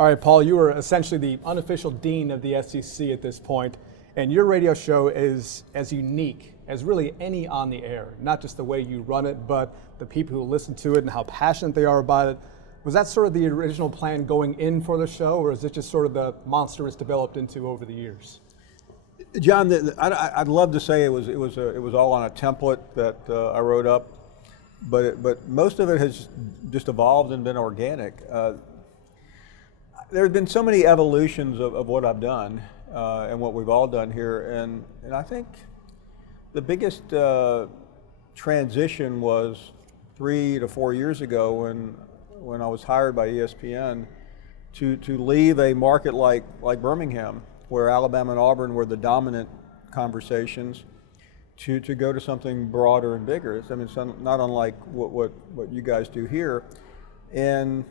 All right, Paul, you are essentially the unofficial dean of the SEC at this point, and your radio show is as unique as really any on the air, not just the way you run it, but the people who listen to it and how passionate they are about it. Was that sort of the original plan going in for the show, or is it just sort of the monster it's developed into over the years? John, I'd love to say it was all on a template that I wrote up, but most of it has just evolved and been organic. There have been so many evolutions of what I've done and what we've all done here, and I think the biggest transition was 3 to 4 years ago when I was hired by ESPN to leave a market like Birmingham, where Alabama and Auburn were the dominant conversations, to go to something broader and bigger. I mean, it's not unlike what you guys do here, and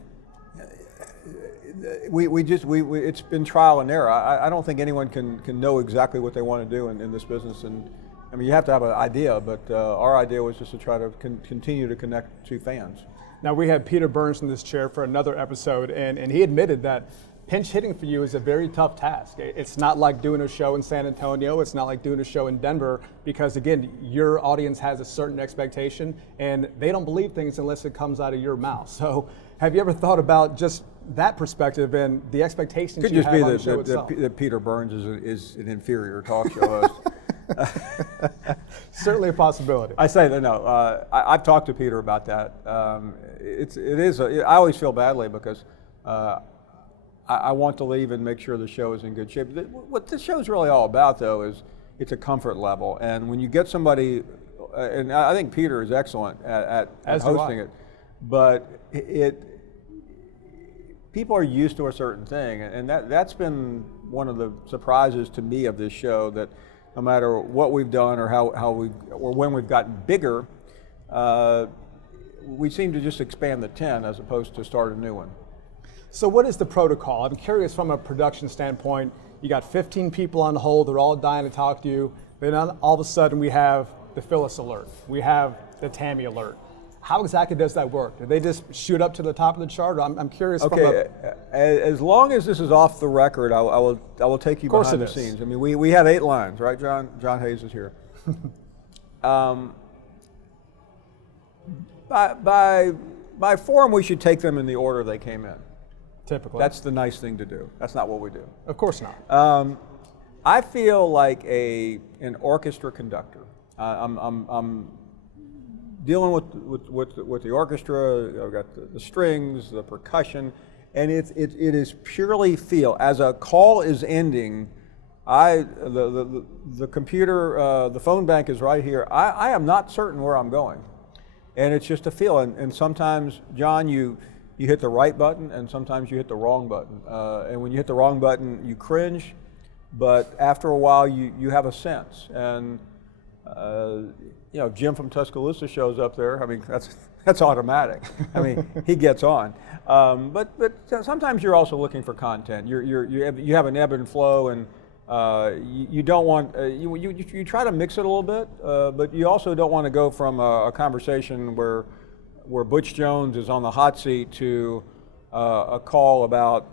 it's been trial and error. I don't think anyone can know exactly what they want to do in this business, and I mean, you have to have an idea, but our idea was just to try to continue to connect to fans. Now, we had Peter Burns in this chair for another episode, and he admitted that pinch hitting for you is a very tough task. It's not like doing a show in San Antonio. It's not like doing a show in Denver, because again, your audience has a certain expectation and they don't believe things unless it comes out of your mouth. So have you ever thought about just that perspective and the expectations Could you just have be on the show itself? that Peter Burns is an inferior talk show host. Certainly a possibility. I say that no. I've talked to Peter about that. I always feel badly because I want to leave and make sure the show is in good shape. What the show is really all about, though, is it's a comfort level. And when you get somebody, and I think Peter is excellent at hosting it, but people are used to a certain thing, and that's been one of the surprises to me of this show, that no matter what we've done or or when we've gotten bigger, we seem to just expand the tent as opposed to start a new one. So what is the protocol? I'm curious from a production standpoint. You got 15 people on hold, they're all dying to talk to you. Then all of a sudden we have the Phyllis alert. We have the Tammy alert. How exactly does that work? Do they just shoot up to the top of the chart? I'm curious. Okay, as long as this is off the record, I will take you behind the scenes. I mean, we have 8 lines, right, John? John Hayes is here. By form, we should take them in the order they came in. Typically. That's the nice thing to do. That's not what we do. Of course not. I feel like an orchestra conductor. I'm dealing with the orchestra. I've got the strings, the percussion, and it is purely feel. As a call is ending, the computer, the phone bank is right here. I am not certain where I'm going, and it's just a feel. And sometimes, John, you hit the right button, and sometimes you hit the wrong button. And when you hit the wrong button, you cringe, but after a while, you have a sense. And Jim from Tuscaloosa shows up there. I mean, that's automatic. I mean, he gets on. But sometimes you're also looking for content. You have an ebb and flow, and you don't want you try to mix it a little bit, but you also don't want to go from a conversation where Butch Jones is on the hot seat to a call about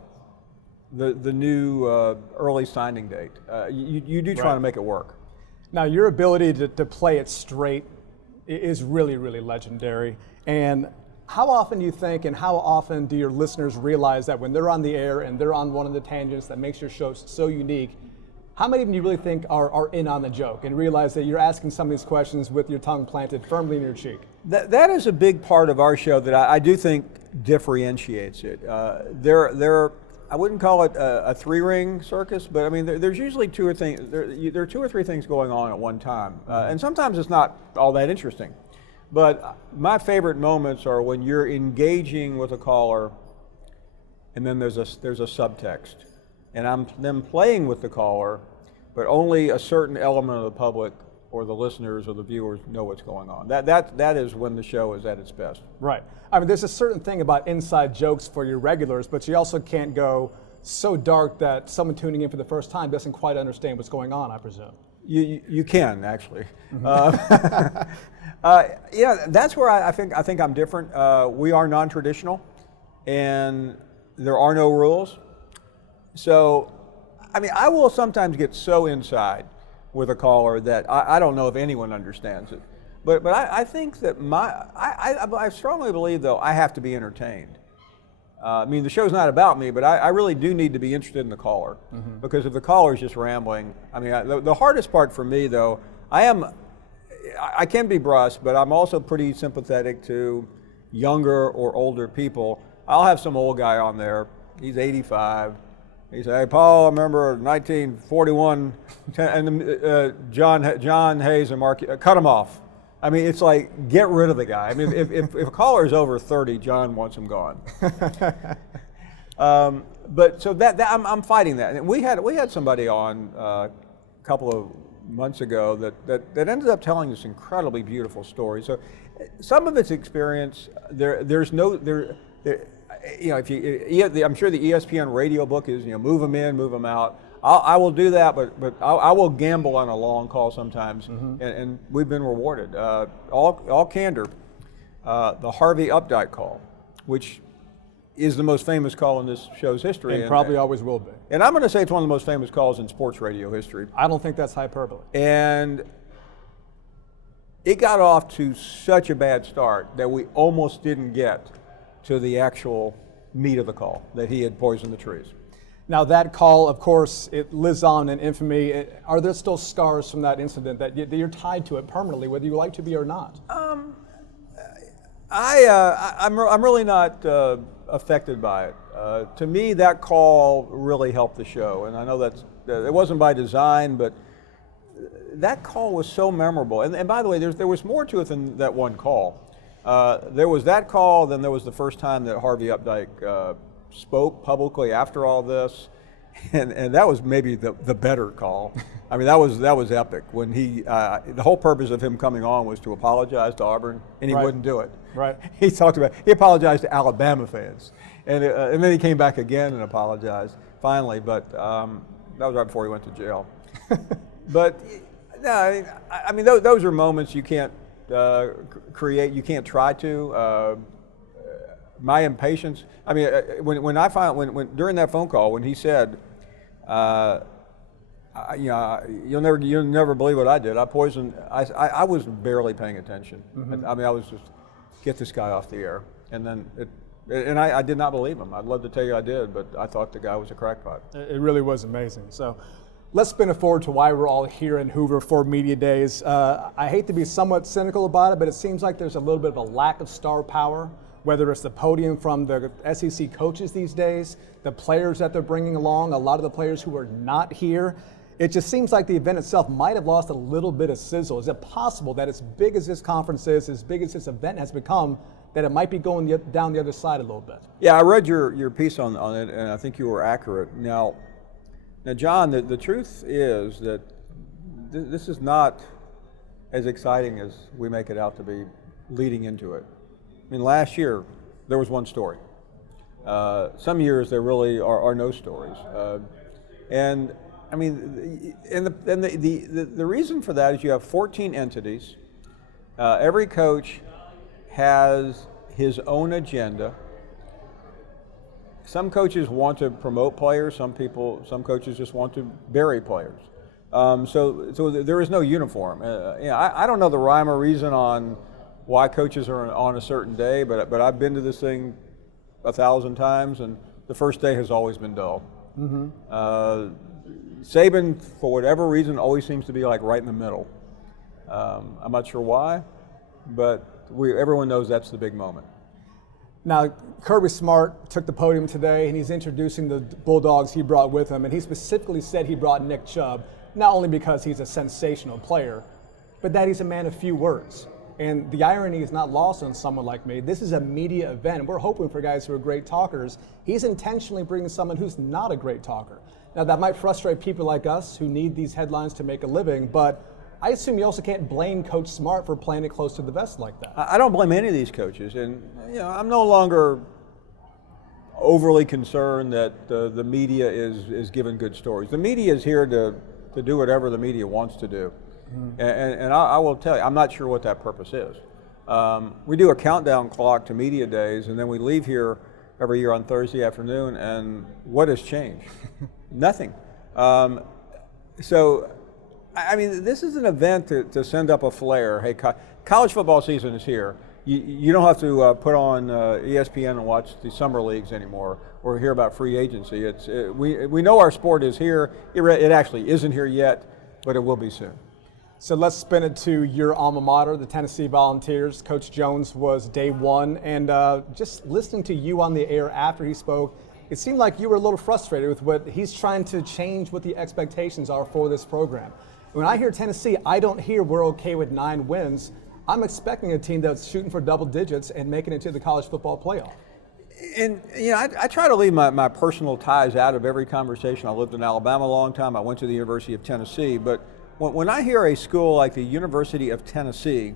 the new early signing date. You do try to make it work. Now, your ability to play it straight is really, really legendary. And how often do you think, and how often do your listeners realize that when they're on the air and they're on one of the tangents that makes your show so unique, how many of them do you really think are in on the joke and realize that you're asking some of these questions with your tongue planted firmly in your cheek? That is a big part of our show that I do think differentiates it. I wouldn't call it a 3-ring circus, but I mean, there's usually 2 or 3 things going on at one time. And sometimes it's not all that interesting. But my favorite moments are when you're engaging with a caller and then there's a subtext. And I'm then playing with the caller, but only a certain element of the public or the listeners or the viewers know what's going on. That is when the show is at its best. Right. I mean, there's a certain thing about inside jokes for your regulars, but you also can't go so dark that someone tuning in for the first time doesn't quite understand what's going on, I presume. You can, actually. That's where I think I'm different. We are non-traditional, and there are no rules. So, I mean, I will sometimes get so inside with a caller that I don't know if anyone understands it. But I think that I strongly believe, though, I have to be entertained. I mean, the show's not about me, but I really do need to be interested in the caller. Because if the caller's just rambling, I mean, the hardest part for me, though, I can be brusque, but I'm also pretty sympathetic to younger or older people. I'll have some old guy on there, he's 85. He said, "Hey, Paul, I remember 1941, and John Hayes and Mark, cut him off." I mean, it's like, get rid of the guy. I mean, if a caller is over 30, John wants him gone. But so that I'm fighting that. And we had somebody on a couple of months ago that ended up telling this incredibly beautiful story. So some of its experience, there's no. You know, I'm sure the ESPN radio book is, move them in, move them out. I will do that, but I will gamble on a long call sometimes, and we've been rewarded. All candor, the Harvey Updyke call, which is the most famous call in this show's history. And probably always will be. And I'm going to say it's one of the most famous calls in sports radio history. I don't think that's hyperbole. And it got off to such a bad start that we almost didn't get to the actual meat of the call, that he had poisoned the trees. Now that call, of course, it lives on in infamy. Are there still scars from that incident that you're tied to it permanently, whether you like to be or not? I'm really not affected by it. To me, that call really helped the show, and I know it wasn't by design, but that call was so memorable. And by the way, there was more to it than that one call. There was that call, then there was the first time that Harvey Updyke spoke publicly after all this, and that was maybe the better call. I mean, that was epic. When the whole purpose of him coming on was to apologize to Auburn, and he wouldn't do it. Right. He apologized to Alabama fans, and then he came back again and apologized finally. But that was right before he went to jail. But no, I mean those are moments you can't create. You can't try to. My impatience. I mean, when during that phone call when he said, you'll never believe what I did. I poisoned. I was barely paying attention. I mean, I was just get this guy off the air, and then I did not believe him. I'd love to tell you I did, but I thought the guy was a crackpot. It really was amazing. So let's spin it forward to why we're all here in Hoover for Media Days. I hate to be somewhat cynical about it, but it seems like there's a little bit of a lack of star power, whether it's the podium from the SEC coaches these days, the players that they're bringing along, a lot of the players who are not here. It just seems like the event itself might have lost a little bit of sizzle. Is it possible that as big as this conference is, as big as this event has become, that it might be going down the other side a little bit? Yeah, I read your piece on it, and I think you were accurate. Now John, the truth is that this is not as exciting as we make it out to be leading into it. I mean, last year there was one story. Some years there really are no stories. And I mean, the reason for that is you have 14 entities. Every coach has his own agenda. Some coaches want to promote players. Some coaches just want to bury players. So there is no uniform. I don't know the rhyme or reason on why coaches are on a certain day, but I've been to this thing 1,000 times, and the first day has always been dull. Saban, for whatever reason, always seems to be like right in the middle. I'm not sure why, but everyone knows that's the big moment. Now, Kirby Smart took the podium today, and he's introducing the Bulldogs he brought with him, and he specifically said he brought Nick Chubb, not only because he's a sensational player, but that he's a man of few words. And the irony is not lost on someone like me. This is a media event. We're hoping for guys who are great talkers. He's intentionally bringing someone who's not a great talker. Now, that might frustrate people like us who need these headlines to make a living, but I assume you also can't blame Coach Smart for playing it close to the vest like that. I don't blame any of these coaches, and I'm no longer overly concerned that the media is giving good stories. The media is here to do whatever the media wants to do. And I will tell you, I'm not sure what that purpose is. We do a countdown clock to media days, and then we leave here every year on Thursday afternoon, and what has changed? Nothing. So, I mean, this is an event to send up a flare. Hey, college football season is here. You don't have to put on ESPN and watch the summer leagues anymore or hear about free agency. We know our sport is here. It actually isn't here yet, but it will be soon. So let's spin it to your alma mater, the Tennessee Volunteers. Coach Jones was day one, and just listening to you on the air after he spoke, it seemed like you were a little frustrated with what he's trying to change, what the expectations are for this program. When I hear Tennessee, I don't hear we're okay with 9 wins. I'm expecting a team that's shooting for double digits and making it to the college football playoff. And I try to leave my personal ties out of every conversation. I lived in Alabama a long time. I went to the University of Tennessee. But when I hear a school like the University of Tennessee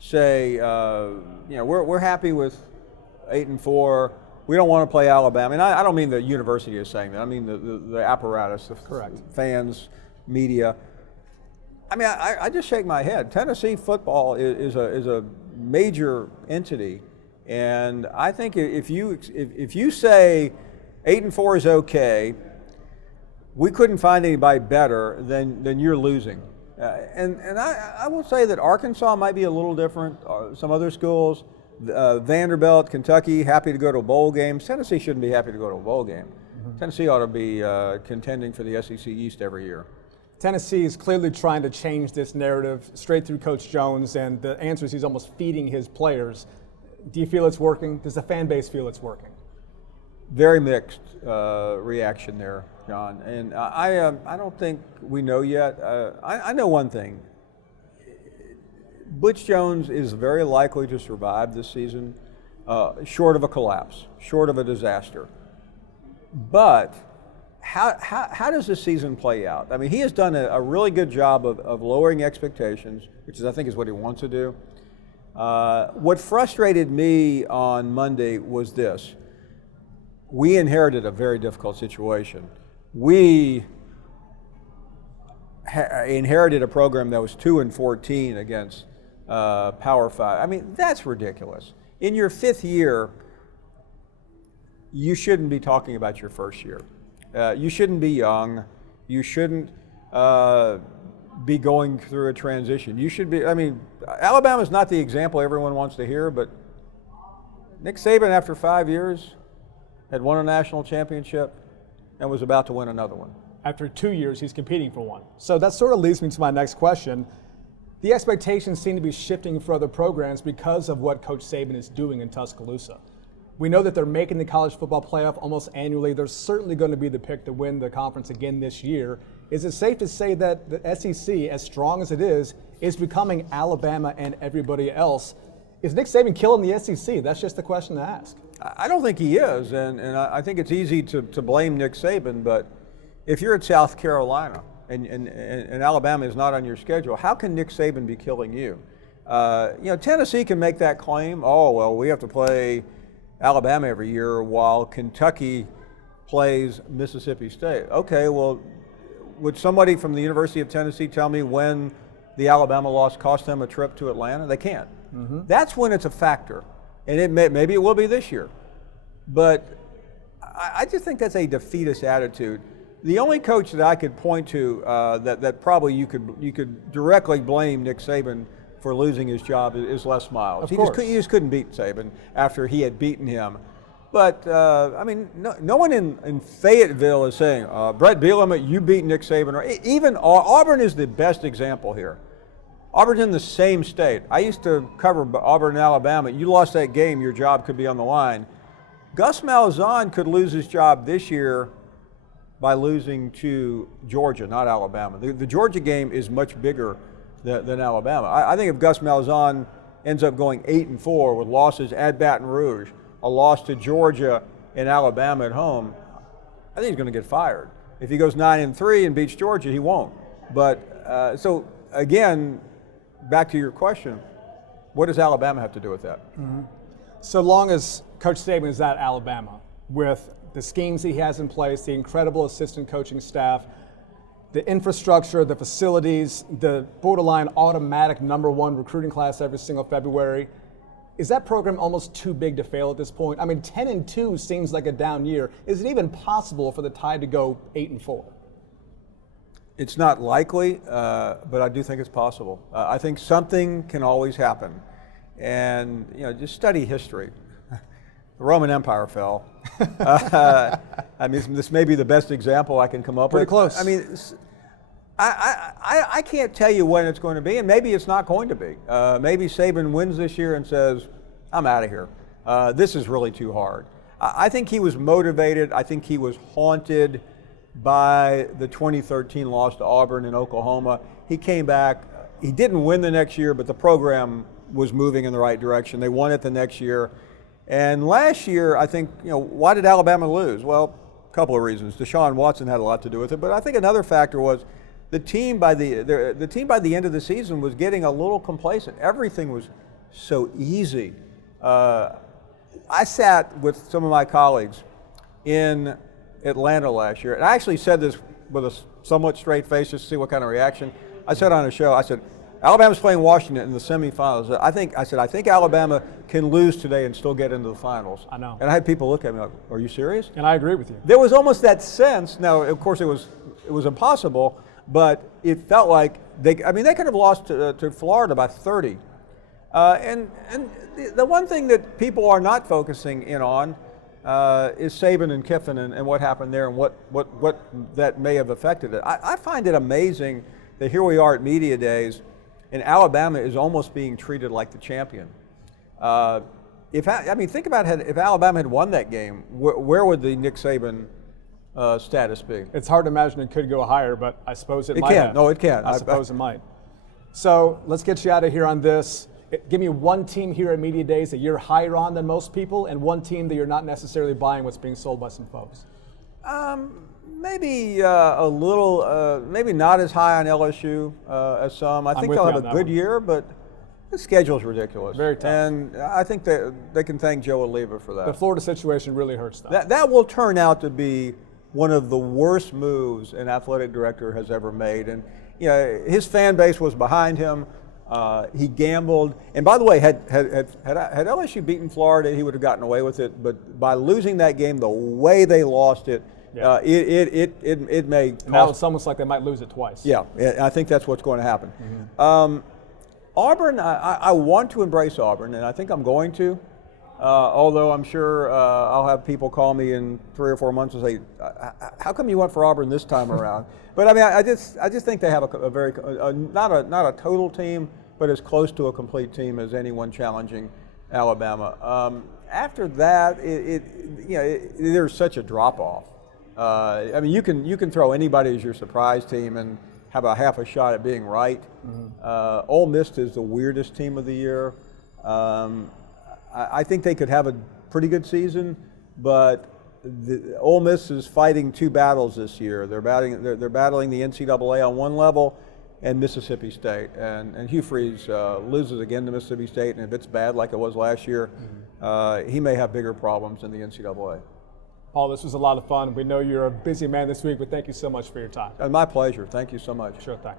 say, we're happy with 8-4. We don't want to play Alabama. And I don't mean the university is saying that. I mean the apparatus, the fans, media. I mean, I just shake my head. Tennessee football is a major entity, and I think if you say 8-4 is okay, we couldn't find anybody better, then you're losing. And I will say that Arkansas might be a little different. Some other schools, Vanderbilt, Kentucky, happy to go to a bowl game. Tennessee shouldn't be happy to go to a bowl game. Mm-hmm. Tennessee ought to be contending for the SEC East every year. Tennessee is clearly trying to change this narrative straight through Coach Jones, and the answer is he's almost feeding his players. Do you feel it's working? Does the fan base feel it's working? Very mixed reaction there, John. And I don't think we know yet. I know one thing. Butch Jones is very likely to survive this season, short of a collapse, short of a disaster. But how does this season play out? I mean, he has done a really good job of lowering expectations, which I think is what he wants to do. What frustrated me on Monday was this. We inherited a very difficult situation. We inherited a program that was 2-14 against Power 5. I mean, that's ridiculous. In your 5th year, you shouldn't be talking about your first year. You shouldn't be young. You shouldn't be going through a transition. You should be, I mean, Alabama's not the example everyone wants to hear, but Nick Saban, after 5 years, had won a national championship and was about to win another one. After 2 years, he's competing for one. So that sort of leads me to my next question. The expectations seem to be shifting for other programs because of what Coach Saban is doing in Tuscaloosa. We know that they're making the college football playoff almost annually. They're certainly going to be the pick to win the conference again this year. Is it safe to say that the SEC, as strong as it is becoming Alabama and everybody else? Is Nick Saban killing the SEC? That's just the question to ask. I don't think he is, and I think it's easy to blame Nick Saban, but if you're at South Carolina and Alabama is not on your schedule, how can Nick Saban be killing you? Tennessee can make that claim. Oh, well, we have to play Alabama every year while Kentucky plays Mississippi State. Okay, well, would somebody from the University of Tennessee tell me when the Alabama loss cost them a trip to Atlanta? They can't. Mm-hmm. That's when it's a factor, and maybe it will be this year. But I just think that's a defeatist attitude. The only coach that I could point to that probably you could directly blame Nick Saban for losing his job is Les Miles. He just couldn't beat Saban after he had beaten him. But, no one in Fayetteville is saying, Brett Bielema, you beat Nick Saban. Or even Auburn is the best example here. Auburn's in the same state. I used to cover Auburn and Alabama. You lost that game, your job could be on the line. Gus Malzahn could lose his job this year by losing to Georgia, not Alabama. The Georgia game is much bigger than Alabama. I think if Gus Malzahn ends up going 8-4 with losses at Baton Rouge, a loss to Georgia and Alabama at home, I think he's going to get fired. If he goes 9-3 and beats Georgia, he won't. But so again, back to your question, what does Alabama have to do with that? Mm-hmm. So long as Coach Saban is at Alabama, with the schemes he has in place, the incredible assistant coaching staff, the infrastructure, the facilities, the borderline automatic #1 recruiting class every single February, is that program almost too big to fail at this point? I mean, 10-2 seems like a down year. Is it even possible for the Tide to go 8-4? It's not likely, but I do think it's possible. I think something can always happen. And, just study history. The Roman Empire fell. I mean, this may be the best example I can come up with. Pretty close. I mean, I can't tell you when it's going to be, and maybe it's not going to be. Maybe Saban wins this year and says, I'm out of here. This is really too hard. I think he was motivated. I think he was haunted by the 2013 loss to Auburn in Oklahoma. He came back. He didn't win the next year, but the program was moving in the right direction. They won it the next year. And last year, I think, why did Alabama lose? Well, a couple of reasons. Deshaun Watson had a lot to do with it, but I think another factor was the team by the end of the season was getting a little complacent. Everything was so easy. I sat with some of my colleagues in Atlanta last year, and I actually said this with a somewhat straight face just to see what kind of reaction. I said on a show, I said, Alabama's playing Washington in the semifinals. I think Alabama can lose today and still get into the finals. I know. And I had people look at me like, are you serious? And I agree with you. There was almost that sense. Now, of course, it was impossible, but it felt like they could have lost to Florida by 30. And the one thing that people are not focusing in on is Saban and Kiffin and what happened there and what that may have affected it. I find it amazing that here we are at Media Days, and Alabama is almost being treated like the champion. Think about if Alabama had won that game, where would the Nick Saban status be? It's hard to imagine it could go higher, but I suppose it might can. have. No, it can. I suppose it might. So let's get you out of here on this. Give me one team here at Media Days that you're higher on than most people, and one team that you're not necessarily buying what's being sold by some folks. Maybe a little, maybe not as high on LSU as some. I think they'll have a good year, but the schedule's ridiculous. Very tough. And I think that they can thank Joe Alleva for that. The Florida situation really hurts them. That will turn out to be one of the worst moves an athletic director has ever made. And his fan base was behind him. He gambled, and by the way, had LSU beaten Florida, he would have gotten away with it. But by losing that game, the way they lost it, it may. Now it's almost like they might lose it twice. Yeah, I think that's what's going to happen. Mm-hmm. Auburn, I want to embrace Auburn, and I think I'm going to. Although I'm sure I'll have people call me in 3 or 4 months and say, "How come you went for Auburn this time around?" But I just think they have a very not a total team, but as close to a complete team as anyone challenging Alabama. After that, there's such a drop off. You can throw anybody as your surprise team and have a half a shot at being right. Mm-hmm. Ole Miss is the weirdest team of the year. I think they could have a pretty good season, but Ole Miss is fighting two battles this year. They're battling the NCAA on one level and Mississippi State. And Hugh Freeze loses again to Mississippi State, and if it's bad like it was last year, he may have bigger problems in the NCAA. Paul, this was a lot of fun. We know you're a busy man this week, but thank you so much for your time. And my pleasure. Thank you so much. Sure thing.